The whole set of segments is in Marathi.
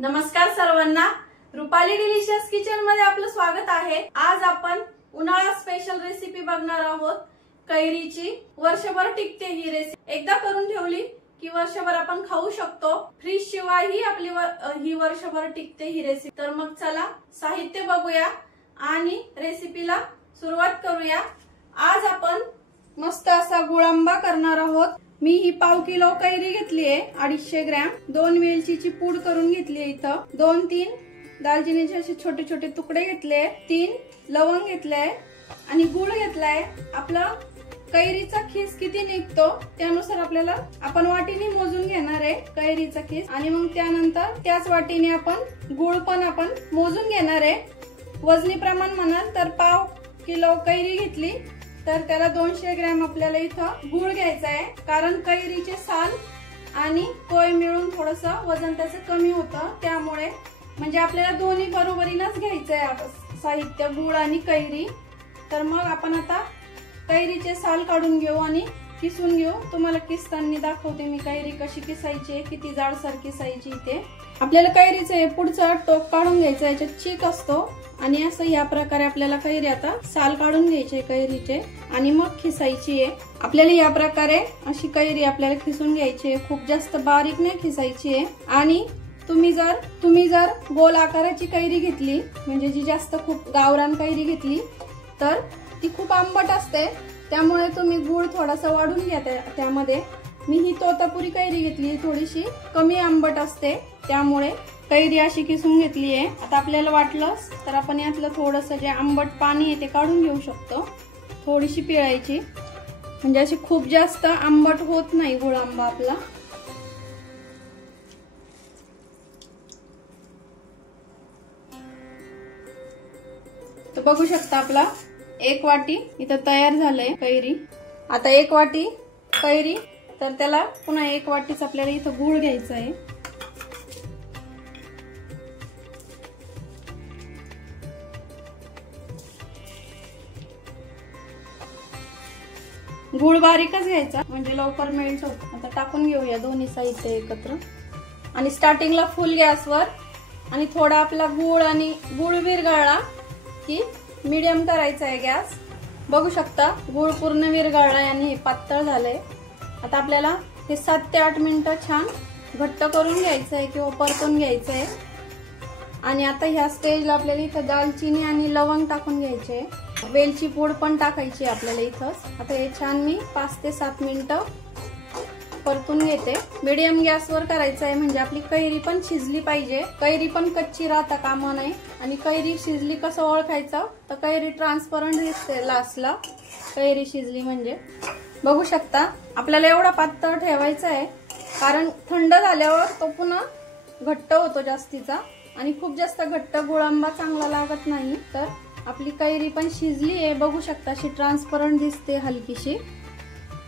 नमस्कार सर्वांना, रुपाली डिलिशियस किचन मध्ये आपलं स्वागत आहे। आज आपण उन्हाळा स्पेशल रेसिपी बघणार आहोत। कैरीची वर्षभर टिकते ही रेसिपी। एकदा करून ठेवली की वर्षभर आपण खाऊ शकतो। फ्रीज शिवाय ही आपली ही वर्षभर टिकते ही रेसिपी। तर मग चला साहित्य बघूया आणि रेसिपीला सुरुवात करूया। आज आपण मस्त असा गुळांबा करणार आहोत। मी ही पाव किलो कैरी घेतली आहे, 250 ग्रॅम। 2 वेलचीची पूड करून घेतली आहे इथं। 2-3 दालचिनीचे असे छोटे छोटे तुकडे घेतले, 3 लवंग घेतले आणि गुळ घेतलाय। आपला कैरीचा खीस किती निघतो त्यानुसार आपल्याला आपण वाटीने मोजून घेणार आहे कैरीचा खीस, आणि मग त्यानंतर त्याच वाटीने आपण गुळ पण आपण मोजून घेणार आहे। वजनी प्रमाण म्हणाल तर पाव किलो कैरी घेतली तर त्याला 200 ग्रॅम आपल्याला इथं गुळ घ्यायचा आहे। कारण कैरीचे साल आणि कोय मिळून थोडस वजन त्याचं कमी होतं, त्यामुळे म्हणजे आपल्याला दोन्ही बरोबरीनच घ्यायचं आहे साहित्य, गुळ आणि कैरी। तर मग आपण आता कैरीचे साल काढून घेऊ आणि किसून घेऊ। तुम्हाला किसताना दाखवते मी कैरी कशी किसायची, किती जाडसर किसायची ते। आपल्याला कैरीचे पुढचा टोक काढून घ्यायचा, याच्यात चीक असतो आणि असं या प्रकारे आपल्याला कैरी आता साल काढून घ्यायचे कैरीचे आणि मग खिसायची आहे। आपल्याला या प्रकारे अशी कैरी आपल्याला खिसून घ्यायची आहे, खूप जास्त बारीक नाही खिसायची आहे। आणि तुम्ही जर गोल आकाराची कैरी घेतली, म्हणजे जी जास्त खूप गावरान कैरी घेतली तर ती खूप आंबट असते, त्यामुळे तुम्ही गुळ थोडासा वाढून घ्या त्यामध्ये। मी ही तोतापुरी कैरी घेतली, थोडीशी कमी आंबट असते, त्यामुळे कैरी अशी किसून घेतली आहे। आता आपल्याला वाटलं तर आपण यातलं थोडंसं जे आंबट पाणी आहे ते काढून घेऊ शकतो, थोडीशी पिळायची, म्हणजे अशी खूप जास्त आंबट होत नाही गुळ आंबा आपला। तर बघू शकता आपला 1 वाटी इथं तयार झालंय कैरी। आता 1 वाटी कैरी, तर त्याला पुन्हा 1 वाटीच आपल्याला इथं गुळ घ्यायचा आहे। गुळ बारीकच घ्यायचा म्हणजे लवकर मेल्ट होतो। आता टाकून घेऊया दोन्ही साहित्य एकत्र आणि स्टार्टिंगला फुल गॅसवर, आणि थोडा आपला गुळ विरघळला की मीडियम करायचा आहे गॅस। बघू शकता गुळ पूर्ण विरघळलाय आणि हे पातळ झालंय। आता आपल्याला हे 7 ते 8 मिनिटं छान घट्ट करून घ्यायचं आहे किंवा परतून घ्यायचं आहे। आणि आता ह्या स्टेजला आपल्याला इथं दालचिनी आणि लवंग टाकून घ्यायचे, वेलची पूड पण टाकायची आपल्याला इथंच। आता हे छान मी 5 ते 7 मिनिटं परतून घेते। मीडियम गॅसवर करायचं आहे म्हणजे आपली कैरी पण शिजली पाहिजे, कैरी पण कच्ची राहता कामा नये। आणि कैरी शिजली कसं ओळखायचं, तर कैरी ट्रान्सपरंट दिसते लास्टला कैरी शिजली म्हणजे। बघू शकता आपल्याला एवढा पातळ ठेवायचा आहे, कारण थंड झाल्यावर तो पुन्हा घट्ट होतो जास्तीचा, आणि खूप जास्त घट्ट गुळांबा चांगला लागत नाही। तर आपली कैरी पण शिजली आहे, बघू शकता अशी ट्रान्सपरंट दिसते हलकीशी।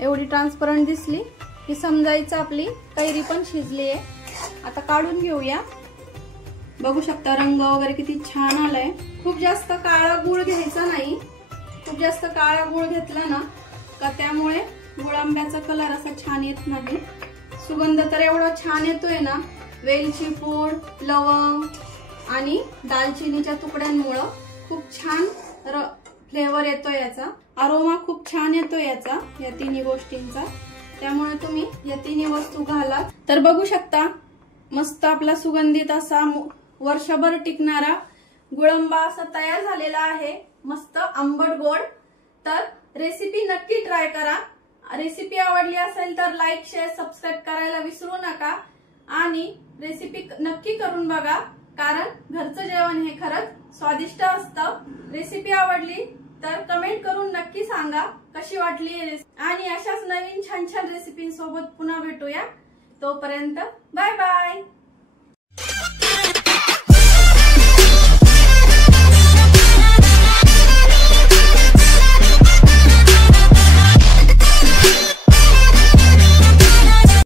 एवढी ट्रान्सपरंट दिसली की समजायचं आपली कैरी पण शिजली आहे। आता काढून घेऊया। बघू शकता रंग वगैरे किती छान आलाय। खूप जास्त काळा गुळ घ्यायचा नाही, खूप जास्त काळा गुळ घेतला ना का त्यामुळे गुळांब्याचा कलर असा छान येत नाही। सुगंध तर एवढा छान येतोय ना, वेलची पूड, लवंग आणि दालचिनीच्या तुकड्यांमुळे खूप छान फ्लेवर येतोय, याचा अरोमा खूप छान येतोय याचा, या तिन्ही गोष्टींचा। त्यामुळे तुम्ही या तिन्ही वस्तू घाला तर बघू शकता मस्त आपला सुगंधित असा वर्षभर टिकणारा गुळांबा असा तयार झालेला आहे, मस्त आंबट गोड। तर रेसिपी नक्की ट्राय करा। रेसिपी आवडली असेल तर लाईक, शेअर, सबस्क्राईब करायला विसरू नका, आणि रेसिपी नक्की करून बघा, कारण घरचं जेवण हे खरंच स्वादिष्ट असतं। रेसिपी आवडली तर कमेंट करून नक्की सांगा कशी वाटली रेसिपी, आणि अशाच नवीन छान छान रेसिपींसोबत पुन्हा भेटूया। तोपर्यंत बाय बाय।